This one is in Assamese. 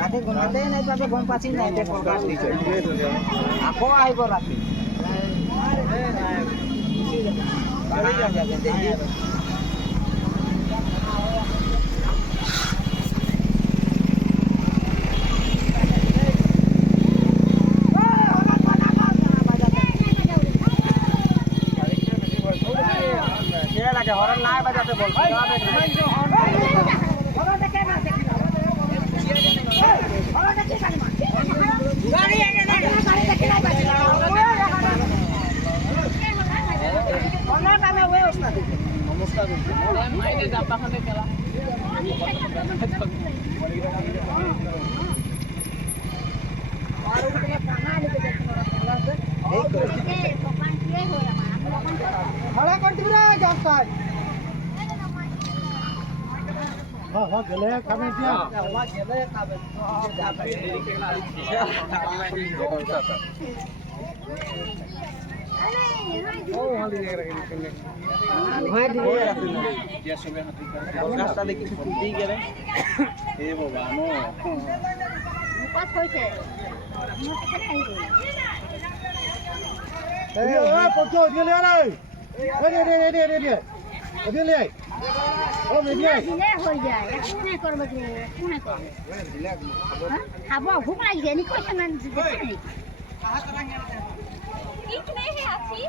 ৰাতি ঘুমাতে নাই পাবে গম পাইছি নাই পেটৰ কাট দিছে আকৌ আহিব ৰাতি হরন নাই বাজাতে বল ভাড়া করতে রে জবকাজ হ্যাঁ গেলে খাবে দিয়া গেলে খাবে ও হালি রে ভাই দিয়ে क्या सुबह हाथी का रास्ता लेके दी गेले ए बाबा नो पास होइছে ए ओ पचो दिले रे रे दिले ও মেদিয়া দিলে হই যায় কোনে করব যে কোনে করব খাবো ভুক লাগিছে নি কইছ না দিতে নেই আহা তো রাঙ্গা ঠিক নেই আছি